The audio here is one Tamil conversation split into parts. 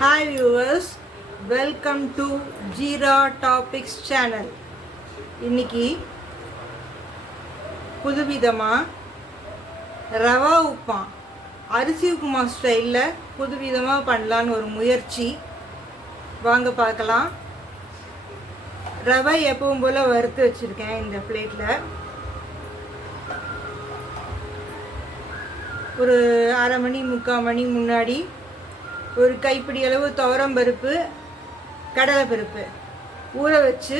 Hi viewers, welcome to Jira Topics channel. இன்னைக்கு புதுவிதமாக ரவா உப்புமா அரிசி உப்புமா ஸ்டைலில் புதுவிதமாக பண்ணலான்னு ஒரு முயற்சி. வாங்க பார்க்கலாம். ரவை எப்பவும் போல் வறுத்து வச்சுருக்கேன் இந்த பிளேட்டில். ஒரு அரை மணி முக்கால் மணி முன்னாடி ஒரு கைப்பிடி அளவு துவரம்பருப்பு கடலைப்பருப்பு ஊற வச்சு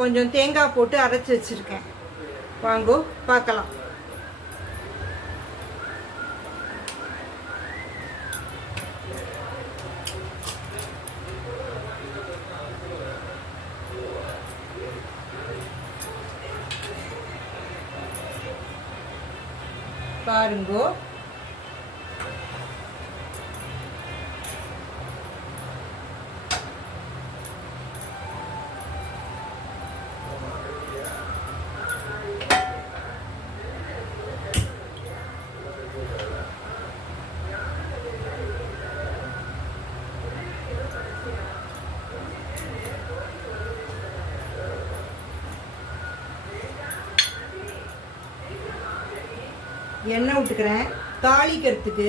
கொஞ்சம் தேங்காய் போட்டு அரைச்சி வச்சுருக்கேன். வாங்கோ பார்க்கலாம். பாருங்கோ, எண்ணெய் விட்டுக்கிறேன் தாளிக்கிறதுக்கு.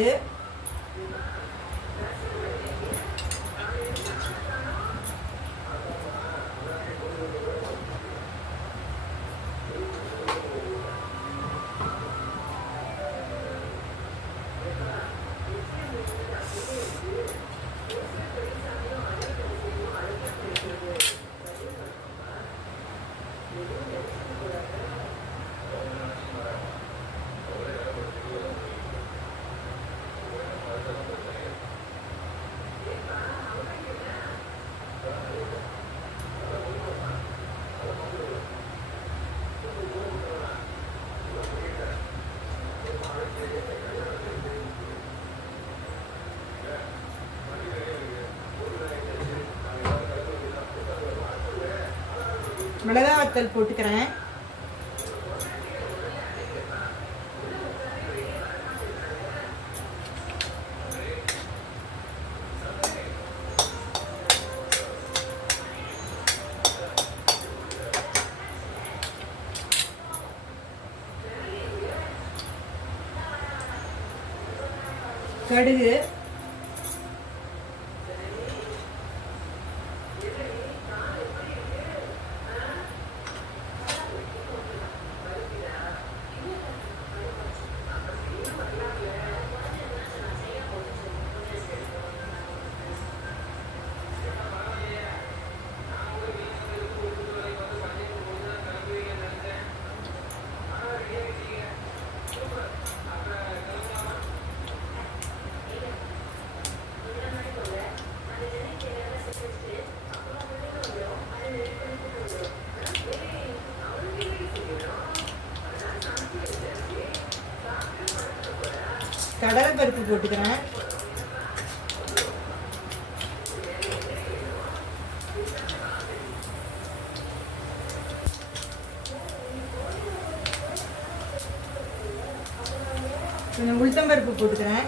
மிளகாய் வத்தல் போட்டுக்கிறேன். கடுகு, கடலைப்பருப்பு போட்டுக்கிறேன். கொஞ்சம் உளுத்தம்பருப்பு போட்டுக்கிறேன்.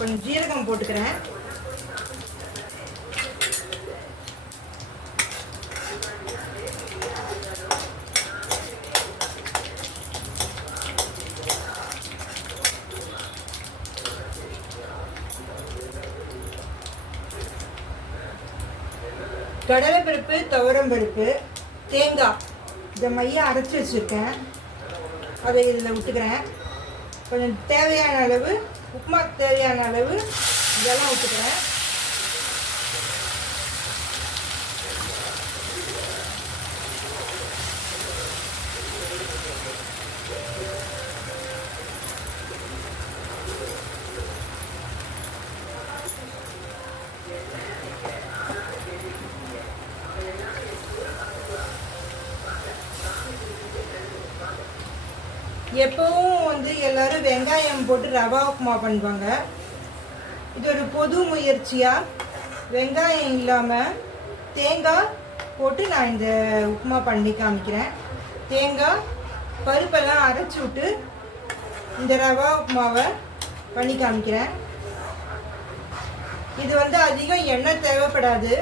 கொஞ்சம் ஜீரகம் போட்டுக்கிறேன். கடலைப்பருப்பு, துவரம்பருப்பு, தேங்காய் இதை மையம் அரைச்சி வச்சுருக்கேன். அதை இதில் விட்டுக்கிறேன். கொஞ்சம் தேவையான அளவு உப்புமா தேவையான அளவு இதெல்லாம் விட்டுக்கிறேன். எப்பவும் வந்து எல்லாரும் வெங்காயம் போட்டு ரவா உப்புமா பண்ணுவாங்க. இது ஒரு பொது முயற்சியாக வெங்காயம் இல்லாமல் தேங்காய் போட்டு நான் இந்த உப்புமா பண்ணி காமிக்கிறேன். தேங்காய் பருப்பெல்லாம் அரைச்சி விட்டு இந்த ரவா உப்புமாவை பண்ணி காமிக்கிறேன். இது வந்து அதிகம் எண்ணெய் தேவைப்படாது.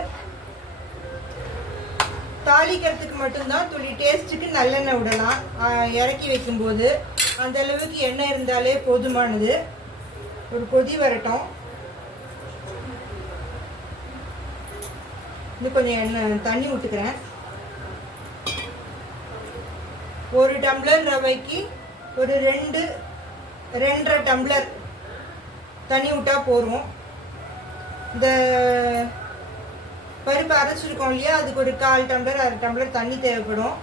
தாளிக்கிறதுக்கு மட்டும்தான் துளி டேஸ்ட்டுக்கு நல்லெண்ணெய் விடலாம். இறக்கி வைக்கும்போது அந்த அளவுக்கு எண்ணெய் இருந்தாலே போதுமானது. ஒரு கொதி வரட்டும். இன்னும் கொஞ்சம் எண்ணெய் தண்ணி விட்டுக்கிறேன். 1 டம்ளர் ரவைக்கு ஒரு 2-2.5 டம்ளர் தண்ணி விட்டால் போதும். இந்த பருப்பு அரைச்சிருக்கோம் இல்லையா, அதுக்கு ஒரு 1/4 டம்ளர் 1/2 டம்ளர் தண்ணி தேவைப்படும்.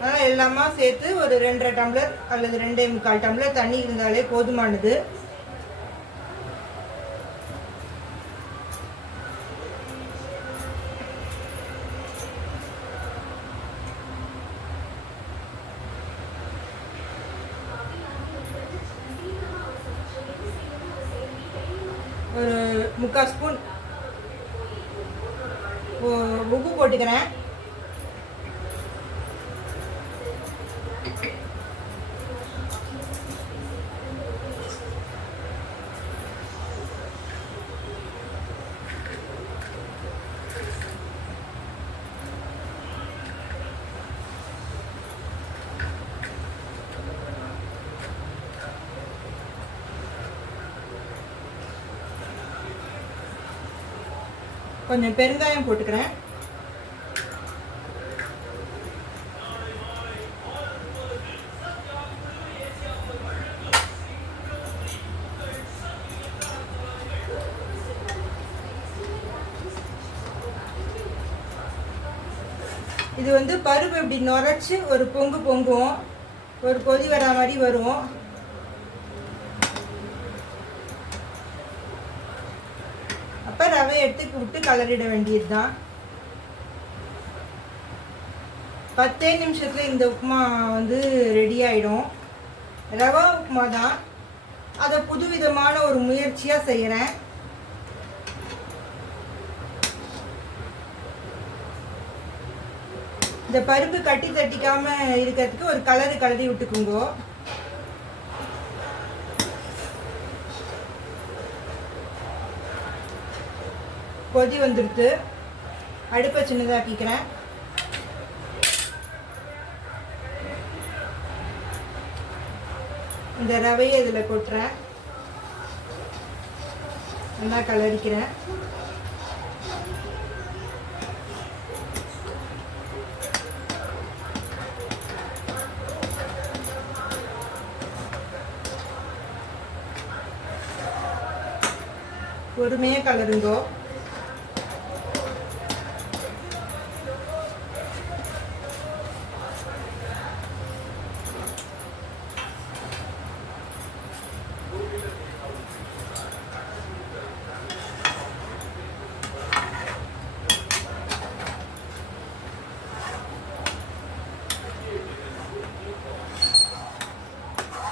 அதனால் எல்லாமே சேர்த்து ஒரு 2.5 டம்ளர் அல்லது 2.25 டம்ளர் தண்ணி இருந்தாலே போதுமானது. ஒரு 3/4 ஸ்பூன் உப்பு போட்டுக்கிறேன். கொஞ்சம் பெருங்காயம் போட்டுக்கிறேன். இது வந்து பருப்பு இப்படி நுரைச்சி ஒரு பொங்கும், ஒரு கொதி வரா மாதிரி வரும். அப்போ ரவை எடுத்து விட்டு கலரிட வேண்டியது தான். 10 நிமிஷத்துல இந்த உப்புமா வந்து ரெடி ஆகிடும். ரவா உப்புமா தான், அதை புதுவிதமான ஒரு முயற்சியாக செய்கிறேன். இந்த பருப்பு கட்டி தட்டிக்காம இருக்கிறதுக்கு ஒரு கலரி விட்டுக்குங்க. கொதி வந்துடுத்து. அடுப்பை சின்னதாக்கிக்கிறேன். இந்த ரவையை இதில் கொட்டுறேன். நல்லா கலரிக்கிறேன். பொறுமையாக கலருங்கோ.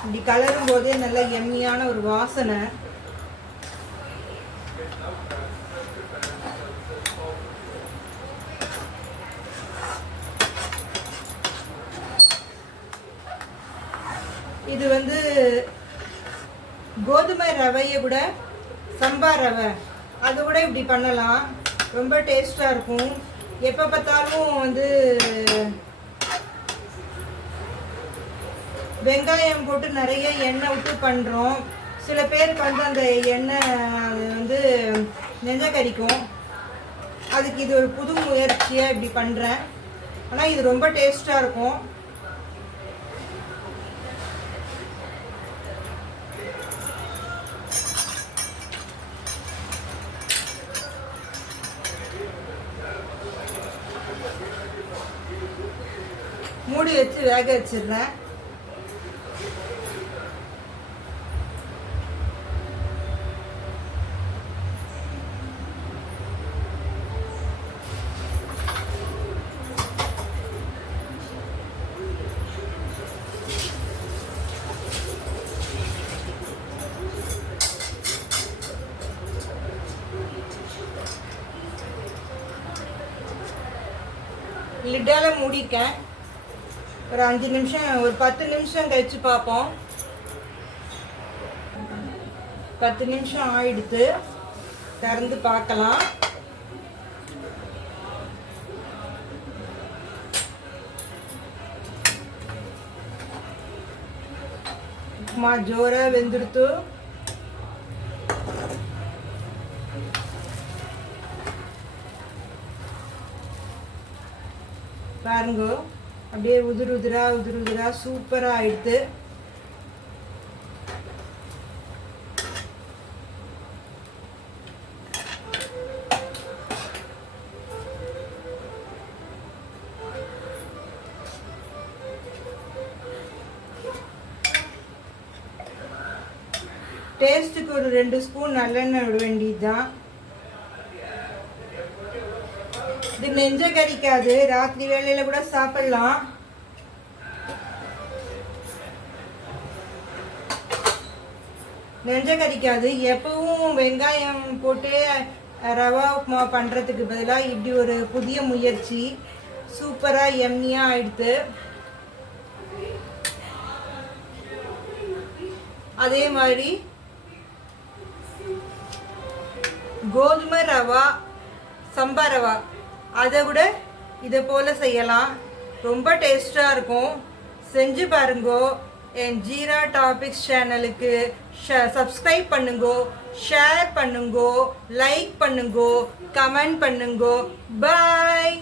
இப்படி கலரும் போதே நல்ல எம்மியான ஒரு வாசனை. இது வந்து கோதுமை ரவையை விட சம்பா ரவை அதை விட இப்படி பண்ணலாம். ரொம்ப டேஸ்டாக இருக்கும். எப்போ பார்த்தாலும் வந்து வெங்காயம் போட்டு நிறைய எண்ணெய் விட்டு பண்ணுறோம். சில பேருக்கு வந்து அந்த எண்ணெய் அது வந்து நெஞ்ச கறிக்கும். அதுக்கு இது ஒரு புது முயற்சியாக இப்படி பண்ணுறேன். ஆனால் இது ரொம்ப டேஸ்டாக இருக்கும். மூடி வச்சு வேக வச்சிடுறேன். லிட்டால் மூடியிருக்கேன். ஒரு 5 நிமிஷம், ஒரு 10 நிமிஷம் கழித்து பார்ப்போம். 10 நிமிஷம் ஆயிடுத்து. திறந்து பார்க்கலாம். உப்புமா ஜோராக வெந்துடுத்து. பாருங்க, அப்படியே உதிர் உதிரா சூப்பராக ஆயிடுத்து. டேஸ்ட்டுக்கு ஒரு 2 ஸ்பூன் நல்லெண்ணெய் விட வேண்டியது தான். இது நெஞ்ச கறிக்காது, ராத்திரி வேலையில கூட சாப்பிடலாம். நெஞ்ச கறிக்காது. எப்பவும் வெங்காயம் போட்டு ரவா உப்புமா பண்ணுறதுக்கு பதிலாக இப்படி ஒரு புதிய முயற்சி சூப்பராக எம்மியாக ஆயிடுது. அதே மாதிரி கோதுமை ரவா, சம்பா ரவா, அதை விட இதை போல் செய்யலாம். ரொம்ப டேஸ்டாக இருக்கும். செஞ்சு பாருங்கோ. என் ஜீரா டாபிக்ஸ் சேனலுக்கு சப்ஸ்கிரைப் பண்ணுங்கோ, ஷேர் பண்ணுங்கோ, லைக் பண்ணுங்கோ, கமெண்ட் பண்ணுங்கோ. பாய்.